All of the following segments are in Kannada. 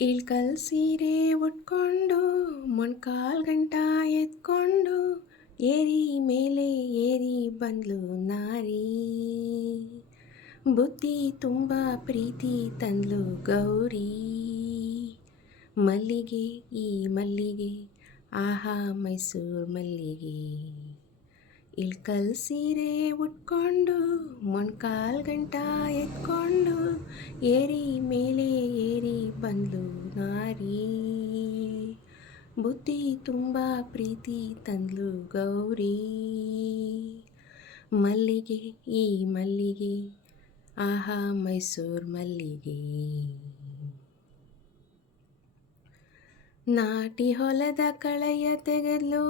ಇಳ್ಕಲ್ ಸೀರೆ ಉಟ್ಕೊಂಡು ಮೊಣ್ಕಾಲ್ ಗಂಟ ಎತ್ಕೊಂಡು ಏರಿ ಮೇಲೆ ಏರಿ ಬಂದ್ಲು ನಾರಿ. ಬುದ್ಧಿ ತುಂಬ ಪ್ರೀತಿ ತಂದ್ಲು ಗೌರಿ. ಮಲ್ಲಿಗೆ ಈ ಮಲ್ಲಿಗೆ ಆಹಾ ಮೈಸೂರು ಮಲ್ಲಿಗೆ. ಇಳ್ಕಲ್ ಸೀರೆ ಉಟ್ಕೊಂಡು ಮೊಣ್ಕಾಲ್ ಗಂಟ ಎತ್ಕೊಂಡು ಏರಿ ಮೇಲೆ ಏರಿ ಬಂದ್ಲು ನಾರಿ. ಬುದ್ಧಿ ತುಂಬ ಪ್ರೀತಿ ತಂದ್ಲು ಗೌರಿ. ಮಲ್ಲಿಗೆ ಈ ಮಲ್ಲಿಗೆ ಆಹಾ ಮೈಸೂರು ಮಲ್ಲಿಗೆ. ನಾಟಿ ಹೊಲದ ಕಳೆಯ ತೆಗೆದ್ಲು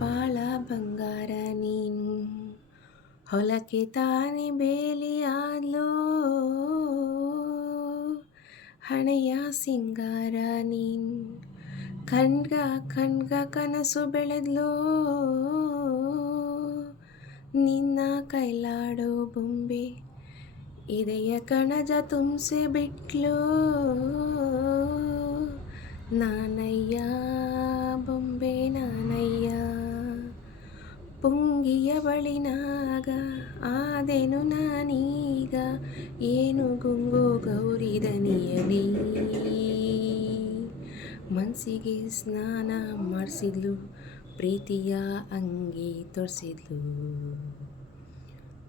ಬಾಳ ಬಂಗಾರ ನೀನು. ಹೊಲಕ್ಕೆ ತಾನೇ ಬೇಲಿ ಆದ್ಲು ಹಣೆಯ ಸಿಂಗಾರ ನೀನು. ಕಣ್ಗ ಕನಸು ಬೆಳೆದ್ಲು ನಿನ್ನ ಕೈಲಾಡೋ ಬೊಂಬೆ. ಇದೆಯ ಕಣಜ ತುಂಬಿಸಿ ಬಿಟ್ಲು ನಾನಯ್ಯ ಬೊಂಬೆ ನಾನಯ್ಯ. ಪುಂಗಿಯ ಬಳಿನಾಗ ಆದೆನು ನಾನೀಗ ಏನು ಗುಂಗು ಗೌರಿ ದನಿಯಲಿ. ಮನಸ್ಸಿಗೆ ಸ್ನಾನ ಮಾಡಿಸಿದ್ಲು ಪ್ರೀತಿಯ ಅಂಗಿ ತೊಡಿಸಿದ್ಲು.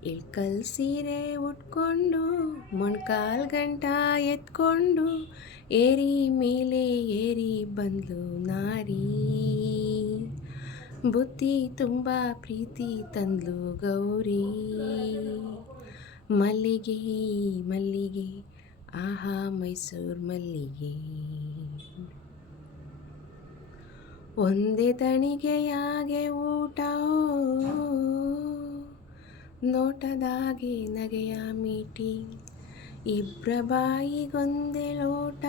ಇಳ್ಕಲ್ ಸೀರೆ ಉಟ್ಕೊಂಡು ಮೊಣ್ಕಾಲ್ ಗಂಟ ಎತ್ಕೊಂಡು ಏರಿ ಮೇಲೆ ಏರಿ ಬಂದ್ಲು ನಾರಿ. ಬುದ್ಧಿ ತುಂಬ ಪ್ರೀತಿ ತಂದ್ಲು ಗೌರಿ. ಮಲ್ಲಿಗೆ ಮಲ್ಲಿಗೆ ಆಹಾ ಮೈಸೂರು ಮಲ್ಲಿಗೆ. ಒಂದೇ ತಣಿಗೆಯಾಗೆ ಊಟ ನೋಟದಾಗೆ ನಗೆಯ ಮೀಟಿ. ಇಬ್ರ ಬಾಯಿಗೊಂದೇ ಲೋಟ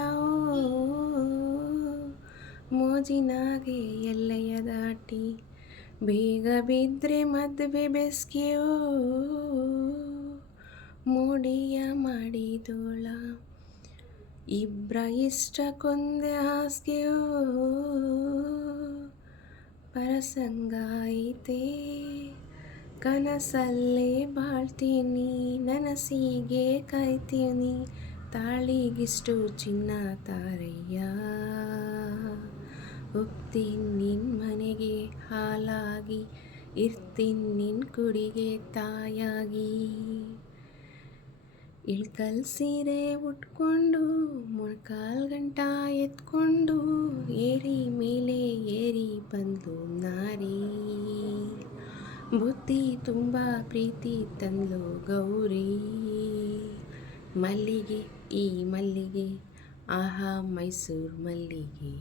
ಮೋಜಿನಾಗೆ ಎಲ್ಲೆಯ ದಾಟಿ. ಬೇಗ ಬಿದ್ರೆ ಮದುವೆ ಬೆಸ್ಗೆಯೋ ಮೋಡಿಯ ಮಾಡಿದೋಳ. ಇಬ್ರ ಇಷ್ಟಕ್ಕೊಂದೇ ಹಾಸ್ಗೆಯೋ ಪರಸಂಗ ಐತೆ. ಕನಸಲ್ಲೇ ಬಾಳ್ತೀನಿ ನನಸಿಗೆ ಕಾಯ್ತೀನಿ ತಾಳಿಗಿಷ್ಟು ಚಿನ್ನ ತಾರಯ್ಯ. ಹೋಗ್ತೀನಿ ನಿನ್ನ ಮನೆಗೆ ಹಾಲಾಗಿ ಇರ್ತೀನಿ ನಿನ್ನ ಕುಡಿಗೆ ತಾಯಾಗಿ. ಇಳ್ಕಲ್ ಸೀರೆ ಉಟ್ಕೊಂಡು ಮೊಣ್ಕಾಲ್ ಗಂಟ ಎತ್ಕೊಂಡು ಏರಿ ಮೇಲೆ ಏರಿ ಬಂದ್ಲು ನಾರಿ. ಬುದ್ಧಿ ತುಂಬ ಪ್ರೀತಿ ತಂದ್ಲು ಗೌರಿ. ಮಲ್ಲಿಗೆ ಈ ಮಲ್ಲಿಗೆ ಆಹಾ ಮೈಸೂರು ಮಲ್ಲಿಗೆ.